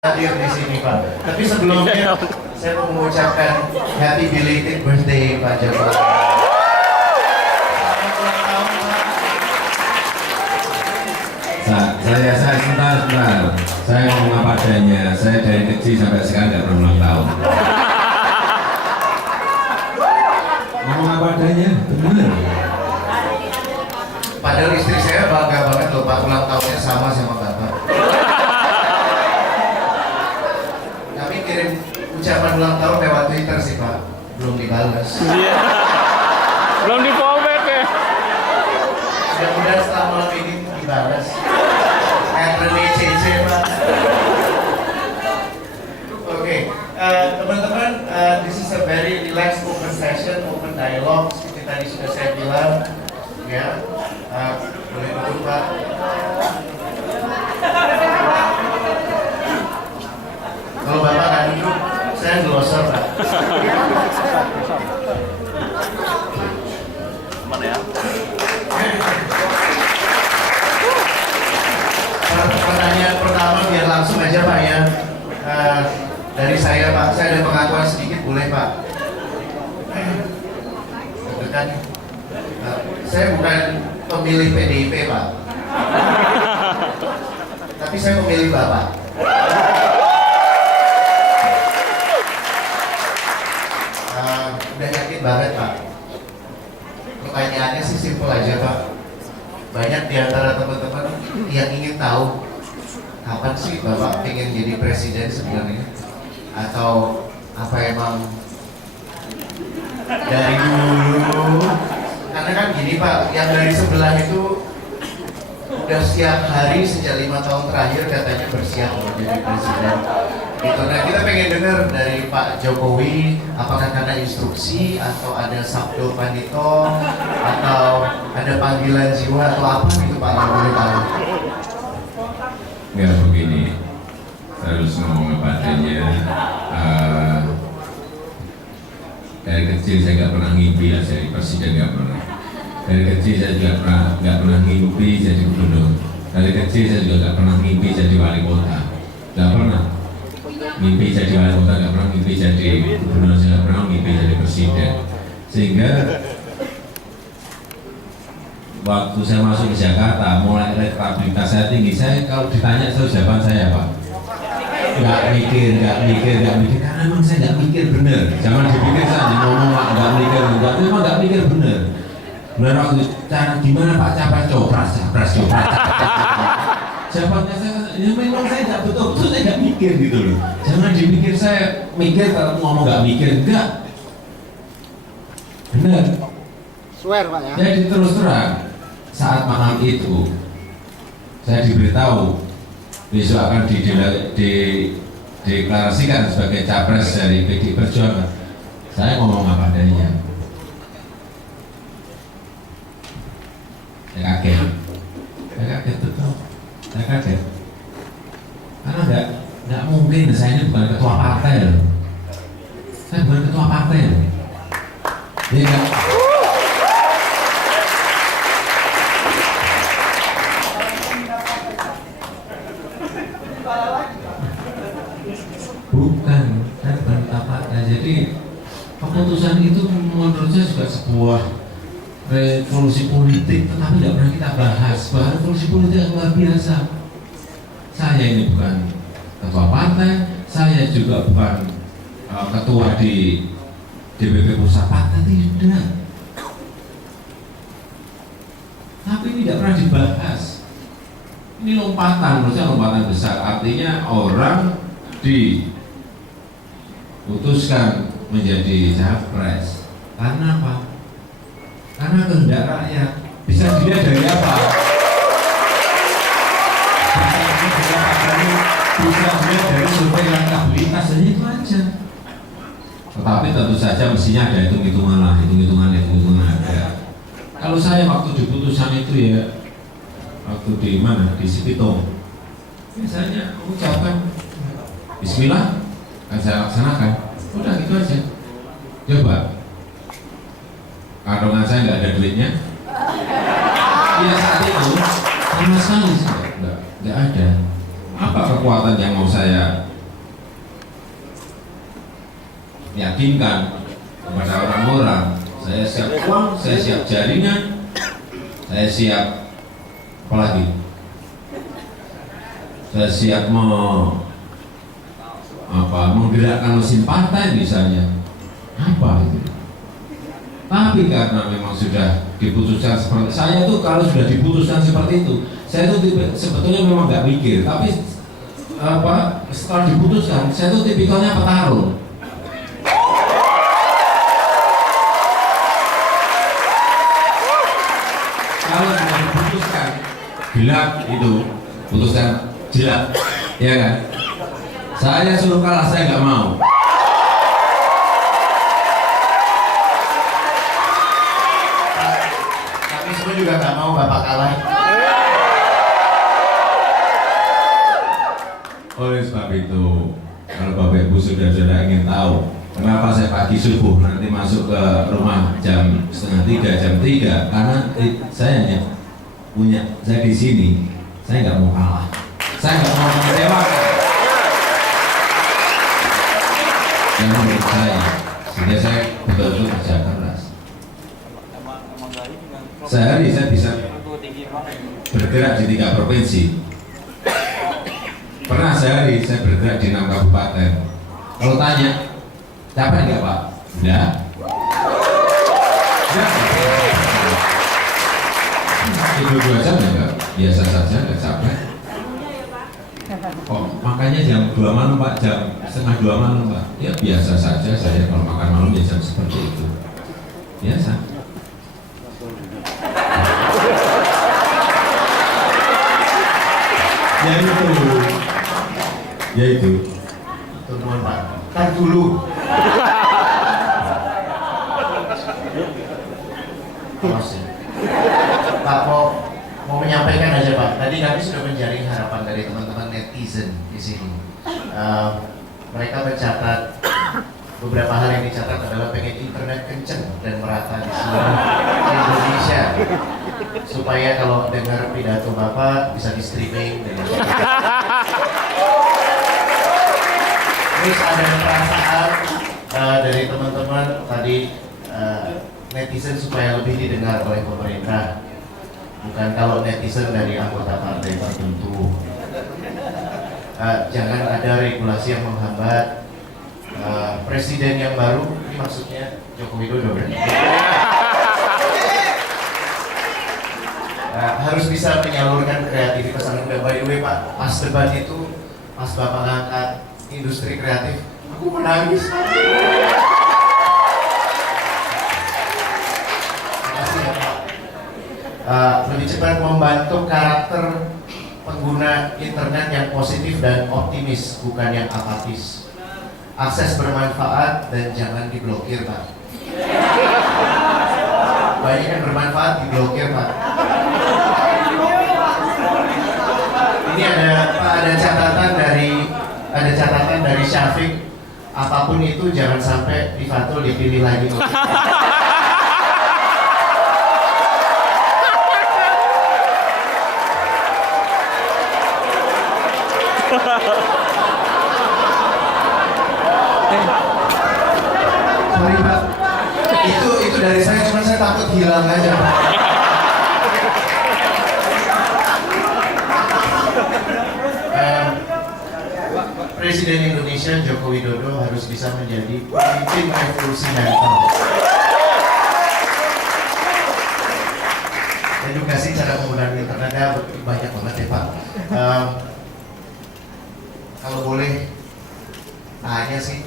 hadir di sini Pak. Tapi sebelumnya saya mau mengucapkan happy belated birthday Pak Jokowi. Selamat ulang tahun Pak. Saya sebentar. Saya ngomong apa adanya. Saya dari kecil sampai sekarang nggak pernah ulang tahun. Ngomong apa adanya, benar. Padahal istri saya bangga banget loh Pak, ulang tahunnya sama Bapak. Kami kirim ucapan ulang tahun lewat Twitter sih Pak, belum dibalas. Iya. Belum di forward ya. Mudah-mudahan setelah malam ini dibalas. Kayak Rene CC Pak. Oke, teman-teman, this is a very relaxed open session, open dialogue. Seperti tadi sudah saya bilang, ya. Boleh duduk Pak. Kalau Bapak nggak duduk, saya glosor Pak. Mana ya? Pertanyaan pertama biar langsung aja Pak ya. Dari saya Pak, saya ada pengakuan sedikit boleh Pak? Deg-degan. Saya bukan pemilih PDIP Pak, tapi saya memilih Bapak. Udah yakin banget Pak. Pertanyaannya sih simpel aja Pak. Banyak di antara teman-teman yang ingin tahu kapan sih Bapak pengen jadi presiden sebenarnya, atau apa emang dari dulu? Karena kan gini Pak, yang dari sebelah itu udah setiap hari sejak 5 tahun terakhir katanya bersiap menjadi presiden. Gitu. Nah kita pengen dengar dari Pak Jokowi, apakah karena instruksi atau ada sabdo panito atau ada panggilan jiwa atau apa gitu Pak, yang boleh tahu? Nggak begini, saya harus ngomong apa adanya. Dari kecil saya nggak pernah ngimpi lah jadi presiden, nggak pernah. Dari kecil saya juga nggak pernah ngimpi jadi gubernur. Dari kecil saya juga nggak pernah ngimpi jadi wali kota, nggak pernah. Mimpi jadi wali kota, nggak pernah mimpi jadi gubernur, nggak pernah mimpi jadi presiden. Sehingga waktu saya masuk ke Jakarta, mulai elektabilitas saya tinggi. Saya kalau ditanya jawaban saya Pak, nggak mikir, karena emang saya nggak mikir bener. Jangan dipikir saja ngomong nggak mikir, memang nggak mikir bener. Bener waktu cara gimana Pak capres copras. Jawabannya saya, ya memang saya nggak betul-betul saya nggak mikir gitu loh. Jangan dipikir saya mikir kalau ngomong nggak mikir, enggak. Bener. Swear Pak ya. Jadi terus terang saat malam itu saya diberitahu besok akan dideklarasikan sebagai capres dari PDI Perjuangan. Saya ngomong apa adanya. Saya kaget betul. Saya kaget. Karena nggak mungkin saya ini bukan ketua partai loh. Saya bukan ketua partai loh. Dia nggak. Bukan, saya bukan ketua partai. Jadi keputusan itu menurut saya juga sebuah revolusi politik, tetapi tidak pernah kita bahas. Bahwa revolusi politik yang luar biasa. Saya ini bukan ketua partai, saya juga bukan ketua di DPP pusat partai, tidak. Tapi ini tidak pernah dibahas. Ini lompatan, menurut saya lompatan besar. Artinya orang diputuskan menjadi capres. Karena apa? Karena kehendak rakyat. Bisa dilihat dari apa? Bisa dilihat dari survei elektabilitas, hanya itu aja. Tetapi tentu saja mestinya ada hitung-hitungan lah, hitung-hitungan ada. Kalau saya waktu di putusan itu ya, waktu di mana? Di Cibitung. Biasanya mengucapkan Bismillah, akan saya laksanakan. Udah gitu aja. Coba. Kandungan saya nggak ada duitnya. Iya saat itu sama sekali nggak ada. Apa kekuatan yang mau saya meyakinkan kepada orang-orang, saya siap uang, saya siap jaringan, saya siap apa lagi? Saya siap menggerakkan mesin partai misalnya, apa itu? Tapi karena memang sudah diputuskan seperti saya tuh, kalau sudah diputuskan seperti itu, saya tuh sebetulnya memang nggak mikir, tapi setelah diputuskan, saya tuh tipikalnya petarung. Kalau sudah diputuskan gelap itu, putuskan jelas, ya kan? Saya suruh kalah, saya nggak mau. Kami semua juga nggak mau Bapak kalah. Oleh sebab itu, kalau Bapak Ibu sudah ingin tahu kenapa saya pagi subuh nanti masuk ke rumah jam 2:30, jam 3, karena saya hanya punya, saya di sini, saya nggak mau kalah, saya nggak mau mengecewakan. Yang menurut saya, sehingga saya betul-betul kerja keras. Sehari saya bisa bergerak di 3 provinsi. Pernah sehari saya bergerak di 6 kabupaten. Kalau tanya, capek nggak Pak? Enggak. Itu 2 jam enggak? Biasa saja, nggak capek. Oh, makanya jam 2 malam Pak, jam 1:30 malam Pak. Ya biasa saja saya kalau makan malam ya jam seperti itu. Biasa. Ya itu. Temuan Pak, kan dulu. Pak mau menyampaikan aja Pak. Tadi kami sudah menjaring harapan dari teman-teman netizen di sini. Mereka mencatat beberapa hal yang dicatat adalah pengen internet kenceng dan merata di seluruh Indonesia, supaya kalau dengar pidato Bapak bisa di streaming dan terus ada perasaan dari teman-teman tadi netizen supaya lebih didengar oleh pemerintah, bukan kalau netizen dari anggota partai tertentu. Jangan ada regulasi yang menghambat presiden yang baru, ini maksudnya Joko Widodo kan? Harus bisa menyalurkan kreativitas anak muda. By the way Pak, pas debat itu, pas Bapak ngangkat industri kreatif, aku menangis. Makasih ya Pak. Lebih cepat membantu karakter pengguna internet yang positif dan optimis, bukan yang apatis. Akses bermanfaat dan jangan diblokir Pak. Banyak yang bermanfaat diblokir Pak. Ini ada catatan dari Syafiq, apapun itu jangan sampai di Fatul dipilih lagi. Sorry Pak, itu dari saya, cuma saya takut hilang aja Pak. Presiden Indonesia Joko Widodo harus bisa menjadi pemimpin revolusi mental. Edukasi cara menggunakan internetnya banyak banget ya Pak. Kalau boleh tanya sih,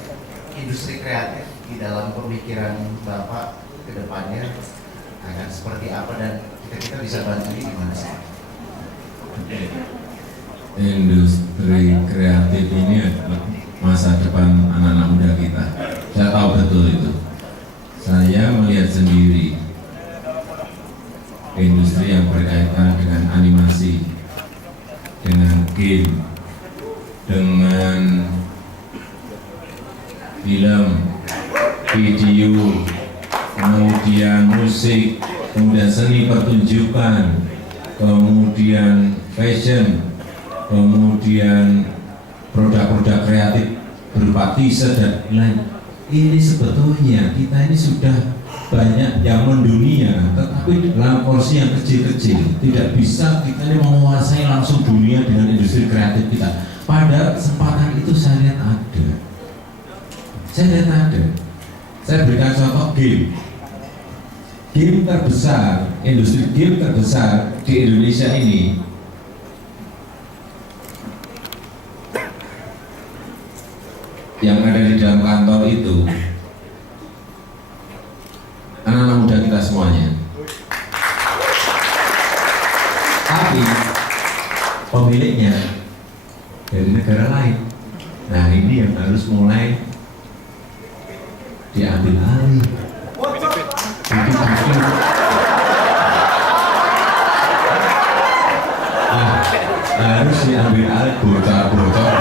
industri kreatif di dalam pemikiran Bapak ke depannya akan seperti apa dan kita bisa bantu di mana sih? Industri kreatif ini adalah masa depan anak-anak muda kita. Saya tahu betul itu. Saya melihat sendiri industri yang berkaitan dengan animasi, dengan game, dengan film, video, kemudian musik, kemudian seni pertunjukan, kemudian fashion, kemudian produk-produk kreatif berupa t-shirt dan lain. ini sebetulnya kita ini sudah banyak yang mendunia, tetapi dalam porsi yang kecil-kecil. Tidak bisa kita ini menguasai langsung dunia dengan industri kreatif kita. Pada kesempatan itu saya lihat ada. Saya berikan contoh game. Game terbesar, industri game terbesar di Indonesia ini yang ada di dalam kantor itu anak-anak muda kita semuanya. Tapi pemiliknya dari negara lain. Nah, ini yang harus mulai diambil alih. Nah, harus diambil alih bocor-bocor.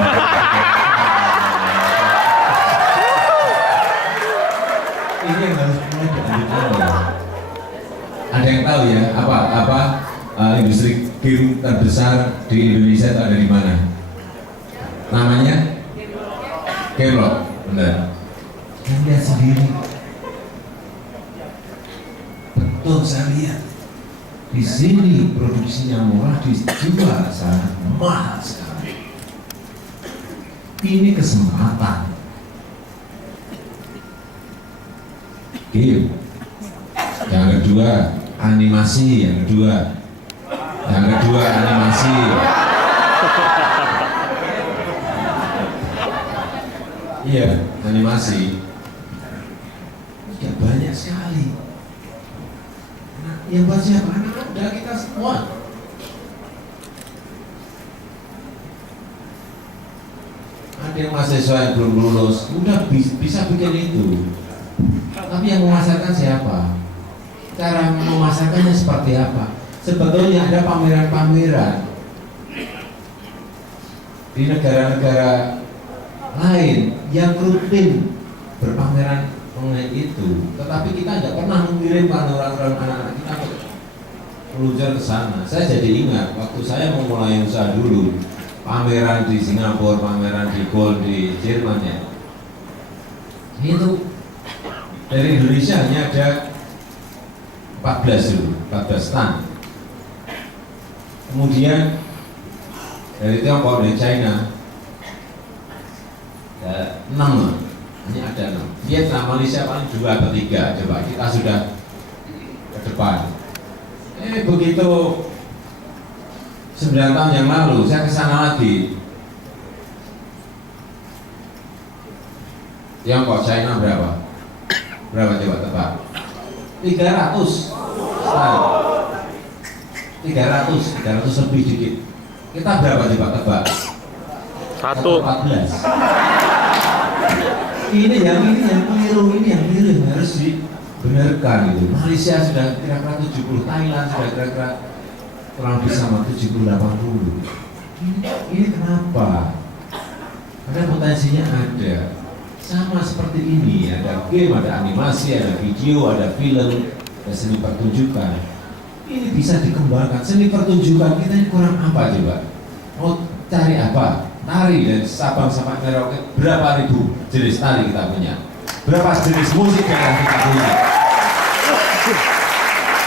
Ini yang harus mulai diambil alih. Ada yang tahu ya apa industri game terbesar di Indonesia itu ada di mana? Namanya Gameloft, benar. Yang lihat sendiri. Betul, saya lihat. Di sini produksinya murah, dijual sangat mahal sekali. Ini kesempatan. Game. Yang kedua, animasi. Yang kedua, animasi. Iya, animasi. Ya banyak sekali. Nah, yang buat siapa? Anak muda kita semua. Ada yang mahasiswa yang belum lulus, udah bisa bikin itu. Tapi yang memasarkan siapa? Cara memasarkannya seperti apa? Sebetulnya ada pameran-pameran di negara-negara lain yang rutin berpameran mengenai itu, tetapi kita nggak pernah mengirimkan orang-orang anak-anak kita meluncur ke sana. Saya jadi ingat waktu saya memulai usaha dulu, pameran di Singapura, pameran di Gold di Jerman ya, itu dari Indonesia hanya ada 14 stand. Kemudian dari Tiongkok, dari China 6, hanya ada 6. Vietnam, Malaysia paling 2 atau 3. Coba kita sudah ke depan. Begitu 9 tahun yang lalu saya ke sana lagi. Tiongkok, China berapa? Berapa coba tebak? 300 stand. 300 lebih dikit. Kita berapa coba tebak? 1. 14. Ini yang keliru, harus dibenarkan gitu. Malaysia sudah kira-kira 70, Thailand sudah kira-kira kurang lebih sama 70-80. Ini kenapa? Karena potensinya ada. Sama seperti ini, ada game, ada animasi, ada video, ada film, ada seni pertunjukan. Ini bisa dikembangkan. Seni pertunjukan kita ini kurang apa coba? Mau cari apa? Tari dari Sabang sampai Merauke, berapa ribu jenis tari kita punya? Berapa jenis musik yang kita punya?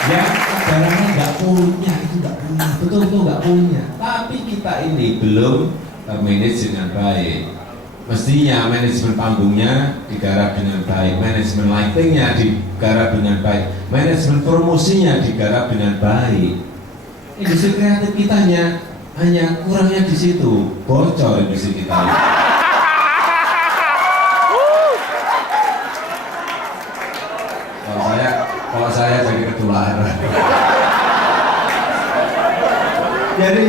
Yang negaranya nggak punya, itu nggak punya, betul-betul nggak punya. Tapi kita ini belum termanage dengan baik. Mestinya manajemen panggungnya digarap dengan baik, manajemen lightingnya digarap dengan baik, manajemen promosinya digarap dengan baik. Industri kreatif kita hanya kurangnya di situ, bocor industri kita. Kalau saya jadi ketularan. Jadi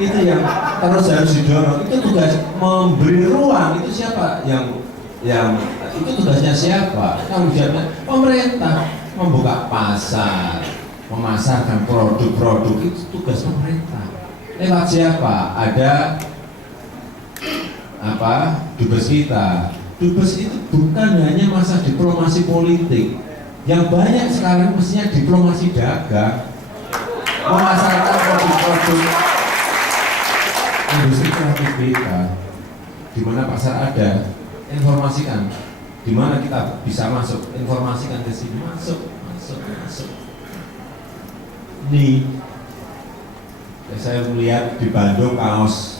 itu yang terus harus didorong. Itu tugas memberi ruang. Itu siapa yang itu tugasnya siapa? Tanggung jawabnya pemerintah, membuka pasar, memasarkan produk-produk, itu tugas pemerintah. Lewat siapa? Ada dubes kita. Dubes itu bukan hanya masa diplomasi politik. Yang banyak sekarang mestinya diplomasi dagang, memasarkan produk-produk industri kreatif kita. Di mana pasar ada, informasikan di mana kita bisa masuk, informasikan ke sini, masuk. Nih, saya melihat di Bandung kaos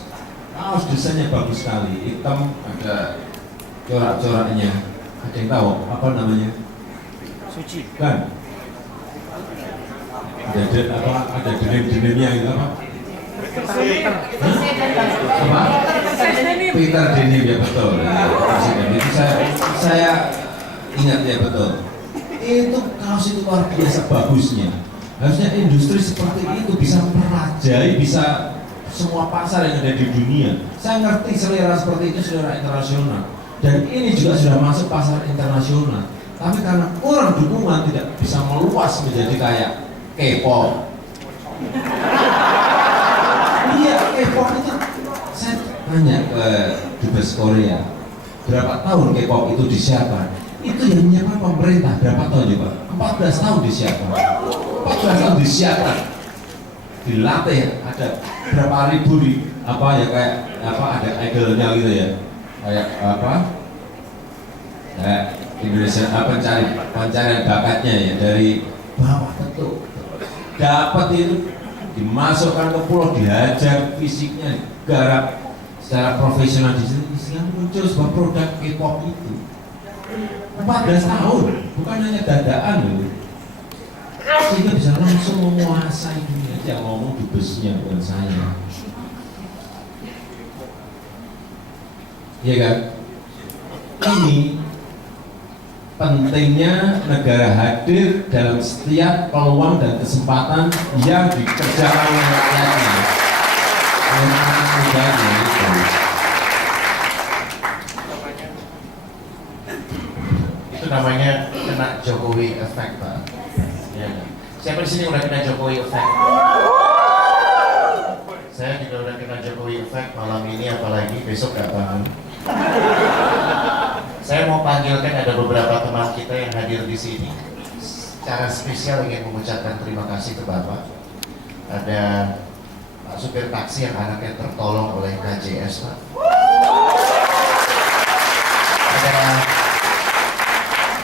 desainnya bagus sekali, hitam ada corak-coraknya. Ada yang tahu apa namanya? Suci. Kan? Ada denim-denimnya itu apa? Apa? Peter Denim, ya betul. Presiden itu saya ingat ya betul. Itu kaos itu luar biasa bagusnya. Harusnya industri seperti itu bisa merajai, bisa semua pasar yang ada di dunia. Saya ngerti selera seperti itu selera internasional, dan ini juga sudah masuk pasar internasional. Tapi karena kurang dukungan tidak bisa meluas menjadi kayak K-pop. Iya, K-pop itu saya tanya ke dubes Korea, berapa tahun K-pop itu disiapkan? Itu yang menyiapkan pemerintah berapa tahun coba? 14 tahun disiapkan. 14 tahun disiapkan. Dilatih ada berapa ribu di apa ya kayak apa ada idolnya gitu ya. Kayak apa? Kayak Indonesia pencarian bakatnya ya dari bawah tentu. Dapat itu dimasukkan ke pulau, dihajar fisiknya, digarap secara profesional di sini, sehingga muncul sebuah produk K-pop itu. 14 tahun, bukan hanya dadaan loh. Sehingga bisa langsung menguasai dunia. Yang ngomong dubesnya bukan saya. Iya kan? Ini pentingnya negara hadir dalam setiap peluang dan kesempatan yang dikerjakan oleh rakyatnya. Anak mudanya itu. Itu namanya kena Jokowi effect, Pak. Ya. Siapa di sini udah kena Jokowi effect? Saya juga udah kena Jokowi effect malam ini, apalagi besok gak bangun. Saya mau panggilkan ada beberapa teman kita yang hadir di sini. Secara spesial ingin mengucapkan terima kasih ke Bapak. Ada Pak supir taksi yang anaknya tertolong oleh KJS, Pak.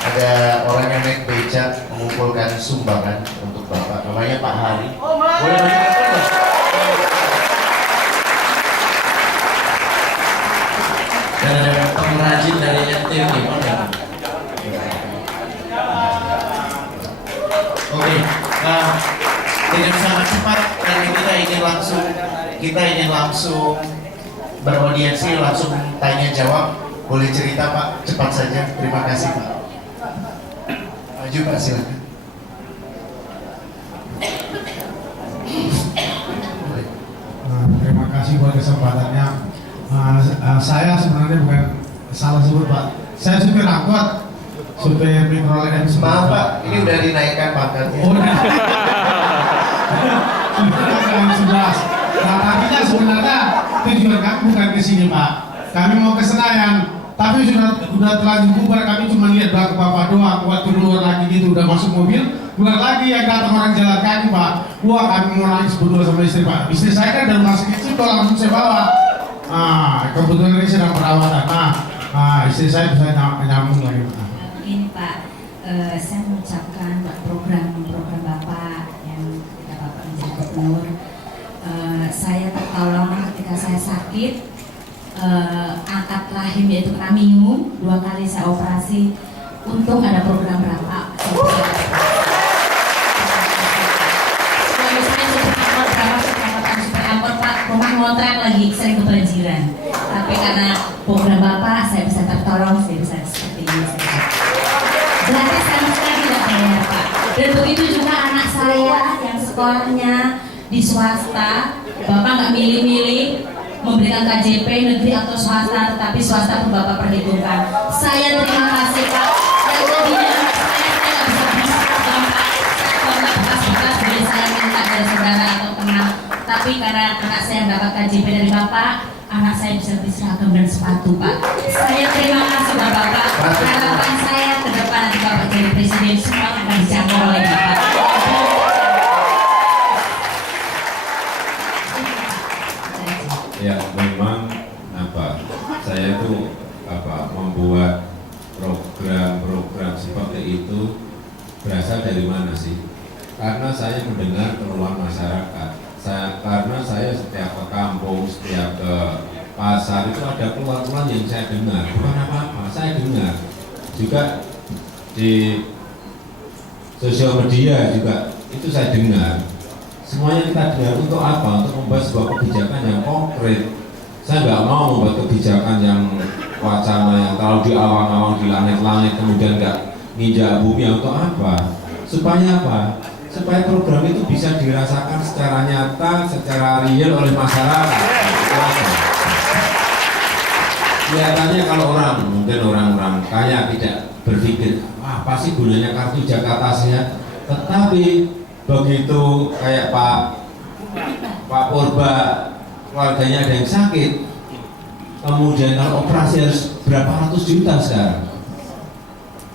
Ada orang yang naik becak mengumpulkan sumbangan untuk Bapak, namanya Pak Hari. Boleh menunjukkan nggak? Dan ada pengrajin dari NTT, Oke, dengan sangat cepat karena kita ingin langsung beraudiensi, langsung tanya jawab. Boleh cerita Pak, cepat saja. Terima kasih Pak. Maju Pak, silakan. Terima kasih buat kesempatannya. Saya sebenarnya bukan salah sebut Pak. Saya supir angkot, supir mikrolet M9. Maaf Pak, ini udah dinaikkan pangkatnya. Oh, supir M11. Nah, tadinya sebenarnya tujuan kami bukan ke sini Pak. Kami mau ke Senayan. Tapi sudah terlanjur bubar, kami cuma lihat bapak doang. Waktu keluar lagi gitu, udah masuk mobil, keluar lagi yang datang orang jalan kaki Pak. Wah, kami mau nangis berdua sama istri Pak. Istri saya kan dari masih kecil, langsung saya bawa. Kebetulan ini sedang perawatan. Istri saya bisa nyambung lagi. Ini Pak, saya mengucapkan program Bapak yang ketika Bapak menjadi gubernur, saya tertolong ketika saya sakit. Angkat rahim yaitu kena minum 2 kali saya operasi. Untung ada program Bapak. Suami saya super angkot Pak, rumah ngontrak lagi sering kebanjiran. Tapi karena program Bapak saya bisa tertolong, saya bisa seperti ini. Gratis sama sekali tidak bayar Pak. Dan begitu juga anak saya yang sekolahnya di swasta, Bapak nggak milih-milih memberikan KJP negeri atau swasta, tetapi swasta pun Bapak perhitungkan. Saya terima kasih Pak. Yang tadinya anak saya nggak bisa bisa Bapak kontak bekas-bekas boleh saya minta dari saudara atau teman. Tapi karena anak saya mendapat KJP dari Bapak, anak saya bisa beli seragam dan sepatu Pak. Saya terima kasih Bapak. Harapan saya ke depan nanti Bapak jadi presiden semua akan dijangkau oleh Bapak. Ya memang saya itu membuat berasal dari mana sih? Karena saya mendengar keluhan masyarakat. Karena saya setiap ke kampung, setiap ke pasar itu ada keluhan-keluhan yang saya dengar. Bukan apa-apa, saya dengar. Juga di sosial media juga itu saya dengar. Semuanya kita dengar untuk apa? Untuk membuat sebuah kebijakan yang konkret. Saya nggak mau membuat kebijakan yang wacana yang kalau di awang-awang di langit-langit kemudian nggak nginjak bumi. Untuk apa? Supaya apa? Supaya program itu bisa dirasakan secara nyata, secara real oleh masyarakat. Kelihatannya kalau mungkin orang-orang kaya tidak berpikir apa sih gunanya kartu Jakarta Sehat, tetapi begitu kayak Pak Purba keluarganya ada yang sakit, kemudian kalau operasi harus berapa ratus juta sekarang,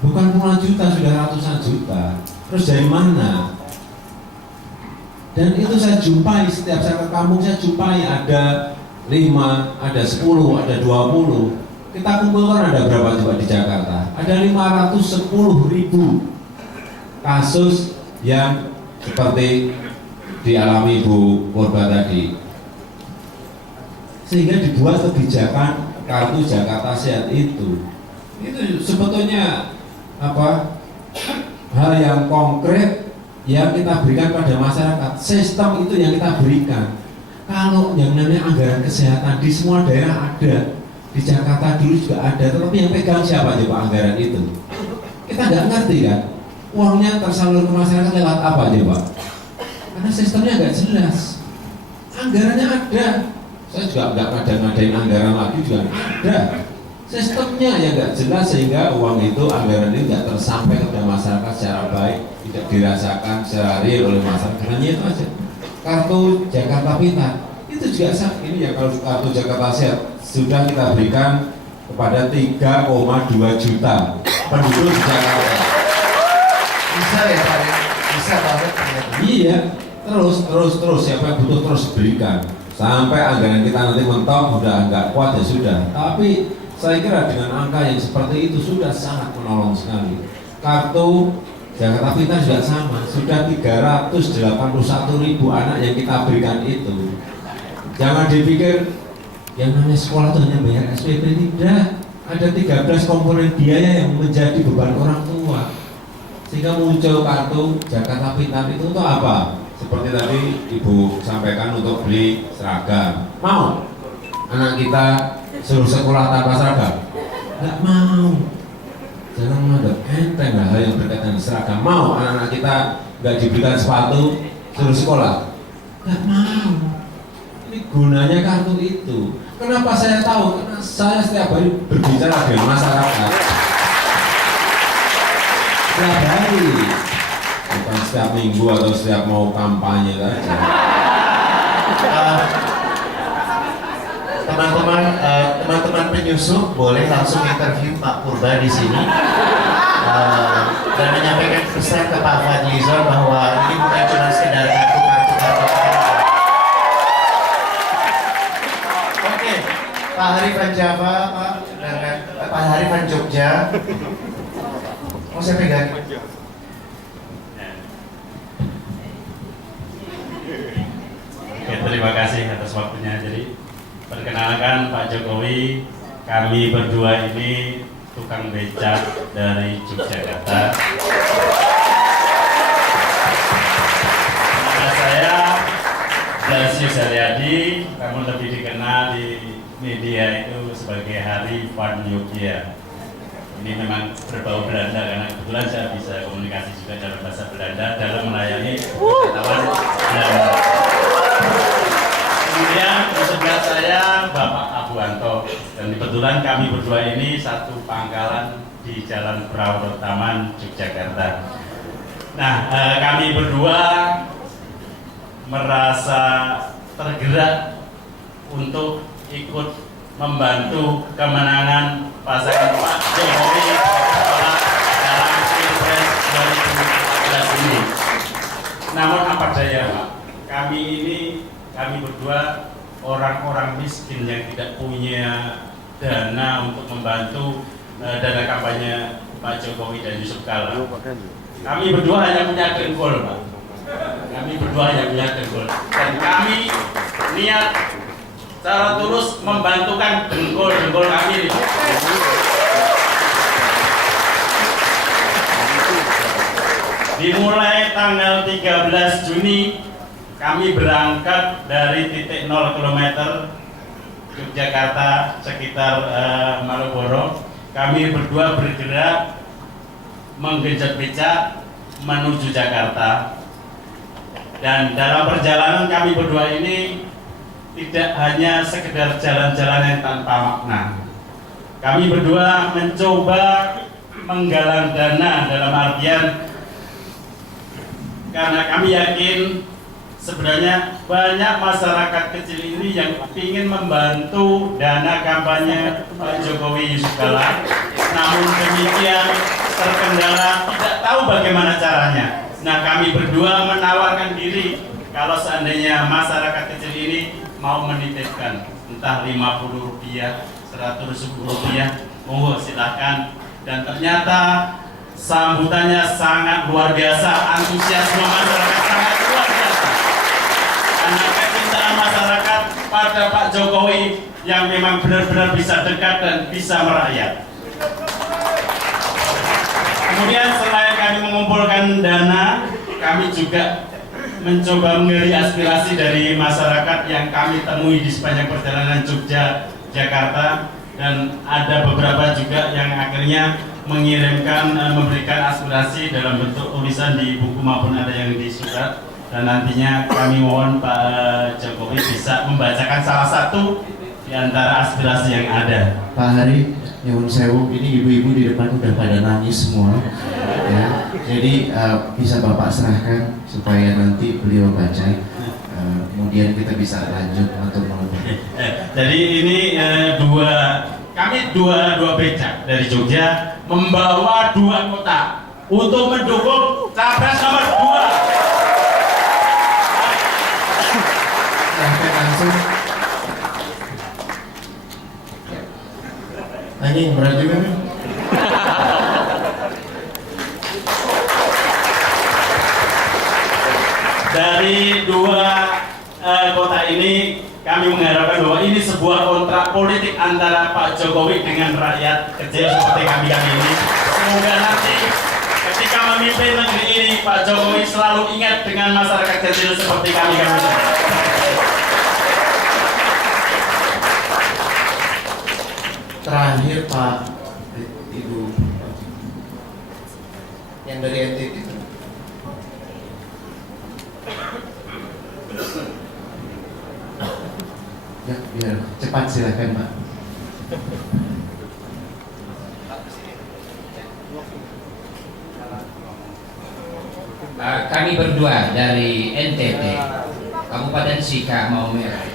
bukan puluhan juta, sudah ratusan juta. Terus dari mana? Dan itu saya jumpai, setiap saya ke kampung saya jumpai ada 5, ada 10, ada 20. Kita kumpulkan ada berapa coba di Jakarta? Ada 510.000 kasus yang seperti dialami Bu Purba tadi. Sehingga dibuat kebijakan kartu Jakarta Sehat itu sebetulnya apa? Hal yang konkret yang kita berikan pada masyarakat. Sistem itu yang kita berikan. Kalau yang namanya anggaran kesehatan di semua daerah ada, di Jakarta dulu juga ada, tetapi yang pegang siapa coba anggaran itu? Kita nggak ngerti kan? Uangnya tersalur ke masyarakat lewat apa coba? Karena sistemnya nggak jelas. Anggarannya ada, saya juga nggak ngadain anggaran lagi juga ada. Sistemnya yang nggak jelas sehingga uang itu, anggaran itu nggak tersampai kepada masyarakat secara baik, tidak dirasakan secara real oleh masyarakat. Hanya itu aja. Kartu Jakarta Pintar itu juga ini ya, kalau kartu Jakarta Sehat sudah kita berikan kepada 3,2 juta penduduk di Jakarta. Bisa ya Pak? Bisa banget. Iya, terus siapa yang butuh terus berikan sampai anggaran kita nanti mentok udah nggak kuat ya sudah. Tapi saya kira dengan angka yang seperti itu sudah sangat menolong sekali. Kartu Jakarta Pintar juga sama, sudah 381.000 anak yang kita berikan itu. Jangan dipikir yang namanya sekolah itu hanya bayar SPP, tidak. Ada 13 komponen biaya yang menjadi beban orang tua. Sehingga muncul kartu Jakarta Pintar itu untuk apa? Seperti tadi Ibu sampaikan, untuk beli seragam. Mau anak kita suruh sekolah tanpa seragam? Nggak mau. Jangan menganggap enteng hal yang berkaitan seragam. Mau anak-anak kita nggak diberikan sepatu suruh sekolah? Nggak mau. Ini gunanya kartu itu. Kenapa saya tahu? Karena saya setiap hari berbicara dengan masyarakat. Setiap hari, bukan setiap minggu atau setiap mau kampanye saja. Teman-teman penyusup boleh langsung interview Pak Purba di sini dan menyampaikan pesan ke Pak Fadlizon bahwa ini bukan cuma sekedar kartu. Oke, Pak Harifan Java, Pak Harifan Jogja, mau saya pegang? Oke, terima kasih atas waktunya. Jadi perkenalkan Pak Jokowi, kami berdua ini tukang becak dari Yogyakarta. Nama saya Blasius Haryadi, namun lebih dikenal di media itu sebagai Harifan Jogja. Ini memang berbau Belanda karena kebetulan saya bisa komunikasi juga dalam bahasa Belanda dalam melayani wisatawan Belanda. Kemudian di sebelah saya Bapak Abuanto, dan kebetulan kami berdua ini satu pangkalan di Jalan Prawiro Taman, Yogyakarta. Nah, kami berdua merasa tergerak untuk ikut membantu kemenangan pasangan Pak Jokowi dalam Pilpres 2014 ini. Namun apa daya Pak, kami berdua orang-orang miskin yang tidak punya dana untuk membantu dana kampanye Pak Jokowi dan Yusuf Kala. Kami berdua hanya punya dengkul, Pak. Kami berdua hanya punya dengkul. Dan kami niat secara tulus membantukan dengkul kami. Dimulai tanggal 13 Juni kami berangkat dari titik 0 km Yogyakarta sekitar Malioboro. Kami berdua bergerak menggenjot becak menuju Jakarta. Dan dalam perjalanan kami berdua ini tidak hanya sekedar jalan-jalan yang tanpa makna. Kami berdua mencoba menggalang dana dalam artian karena kami yakin sebenarnya banyak masyarakat kecil ini yang ingin membantu dana kampanye Pak Jokowi Yusuf Kala, namun demikian terkendala tidak tahu bagaimana caranya. Nah, kami berdua menawarkan diri kalau seandainya masyarakat kecil ini mau menitipkan entah Rp50, Rp100, monggo silahkan. Dan ternyata sambutannya sangat luar biasa, antusiasme masyarakat sangat luar biasa. Karena kecintaan masyarakat pada Pak Jokowi yang memang benar-benar bisa dekat dan bisa merakyat. Kemudian selain kami mengumpulkan dana, kami juga mencoba menggali aspirasi dari masyarakat yang kami temui di sepanjang perjalanan Jogja-Jakarta, dan ada beberapa juga yang akhirnya mengirimkan, memberikan aspirasi dalam bentuk tulisan di buku maupun ada yang di surat. Dan nantinya kami mohon Pak Jokowi bisa membacakan salah satu di antara aspirasi yang ada. Pak Hari, nyuwun sewu, ini ibu-ibu di depan udah pada nangis semua, ya. Jadi bisa Bapak serahkan supaya nanti beliau baca, kemudian kita bisa lanjut untuk mengembangkan. Jadi ini kami dua becak dari Jogja membawa 2 kota untuk mendukung capres nomor 2. Sampai langsung. Anjing berat juga nih. Dari 2 kota ini kami mengharapkan bahwa ini sebuah kontrak politik antara Pak Jokowi dengan rakyat kecil seperti kami ini. Semoga nanti ketika memimpin negeri ini Pak Jokowi selalu ingat dengan masyarakat kecil seperti kami. Terakhir Pak Ibu yang dari NTT itu. Ya, biar cepat silakan Pak. Kami berdua dari NTT, Kabupaten Sika Maumere.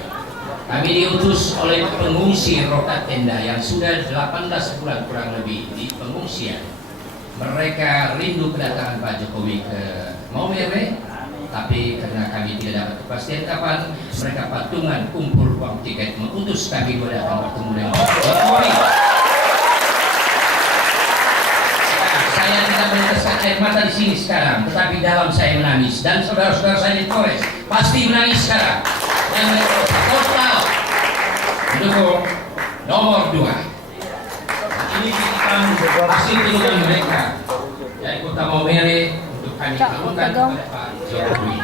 Kami diutus oleh pengungsi rokat tenda yang sudah 18 bulan kurang lebih di pengungsian. Mereka rindu kedatangan Pak Jokowi ke Maumere, tapi karena kami tidak dapat kepastian kapan, mereka patungan kumpul uang tiket mengutus kami datang bertemu dengan Pak Jokowi. Saya tidak meneteskan air mata di sini sekarang, tetapi dalam saya menangis, dan saudara-saudara saya di Polres pasti menangis sekarang. Dan total mendukung nomor 2. Ini kita hasil pilihan mereka dari Kota Maumere untuk kami lakukan kepada Pak Jokowi.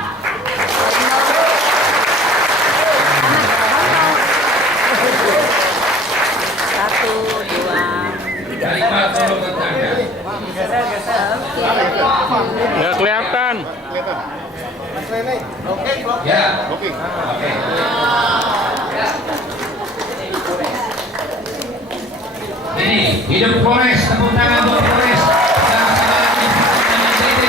Dari Pak Solo Tetangga. Nggak kelihatan. Ya. Ini hidup Polres, tepuk tangan untuk Polres.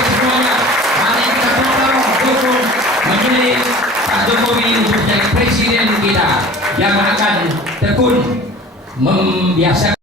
Semuanya, mari kita tolong dukung memilih Pak Jokowi untuk jadi presiden kita yang akan tekun membiasakan